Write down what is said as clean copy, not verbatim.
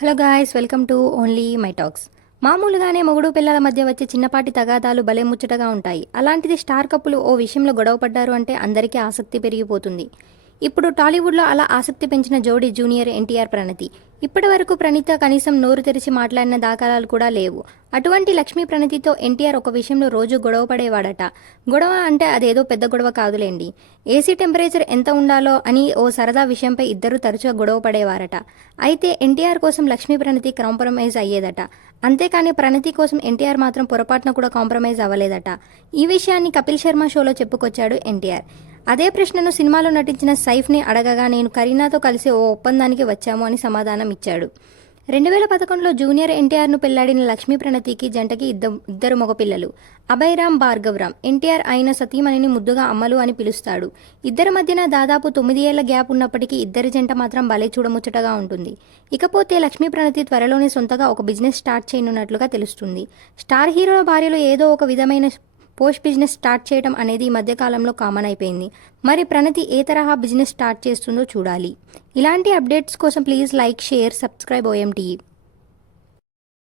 Hello guys, welcome to only my talks. మామూలుగానే మొగుడు పిల్లల మధ్య వచ్చే చిన్నపాటి తగాదాలు భలే ముచ్చటగా ఉంటాయి. అలాంటిది స్టార్ కప్పులు ఓ విషయంలో గొడవ పడ్డారు అంటే అందరికీ ఆసక్తి పెరిగిపోతుంది. ఇప్పుడు టాలీవుడ్లో అలా ఆసక్తి పెంచిన జోడీ జూనియర్ ఎన్టీఆర్ ప్రణతి. ఇప్పటి వరకు ప్రణీత కనీసం నోరు తెరిచి మాట్లాడిన దాఖలాలు కూడా లేవు. అటువంటి లక్ష్మీ ప్రణతితో ఎన్టీఆర్ ఒక విషయంలో రోజు గొడవ పడేవాడట. గొడవ అంటే అదేదో పెద్ద గొడవ కాదులేండి. ఏసీ టెంపరేచర్ ఎంత ఉండాలో అని ఓ సరదా విషయంపై ఇద్దరు తరచుగా గొడవ పడేవారట. అయితే ఎన్టీఆర్ కోసం లక్ష్మీ ప్రణతి కాంప్రమైజ్ అయ్యేదట. అంతేకాని ప్రణతి కోసం ఎన్టీఆర్ మాత్రం పొరపాటున కూడా కాంప్రమైజ్ అవ్వలేదట. ఈ విషయాన్ని కపిల్ శర్మ షోలో చెప్పుకొచ్చాడు ఎన్టీఆర్. అదే ప్రశ్నను సినిమాలో నటించిన సైఫ్ని అడగగా నేను కరీనాతో కలిసి ఓ ఒప్పందానికి వచ్చాము అని సమాధానం ఇచ్చాడు. 2011లో జూనియర్ ఎన్టీఆర్ను పెళ్లాడిన లక్ష్మీ ప్రణతికి జంటకి ఇద్దరు మగపిల్లలు, అభయరామ్, భార్గవరామ్. ఎన్టీఆర్ ఆయన సతీమణిని ముద్దుగా అమ్మలు అని పిలుస్తాడు. ఇద్దరి మధ్యన దాదాపు 9 ఏళ్ల గ్యాప్ ఉన్నప్పటికీ ఇద్దరి జంట మాత్రం భలే చూడముచ్చటగా ఉంటుంది. ఇకపోతే లక్ష్మీ ప్రణతి త్వరలోనే సొంతగా ఒక బిజినెస్ స్టార్ట్ చేయనున్నట్లుగా తెలుస్తుంది. స్టార్ హీరోల భార్యలో ఏదో ఒక విధమైన పోస్ట్ బిజినెస్ స్టార్ట్ చేయడం అనేది ఈ మధ్యకాలంలో కామన్ అయిపోయింది. మరి ప్రణతి ఏ తరహా బిజినెస్ స్టార్ట్ చేస్తుందో చూడాలి. ఇలాంటి అప్డేట్స్ కోసం please like, share, subscribe OMTE.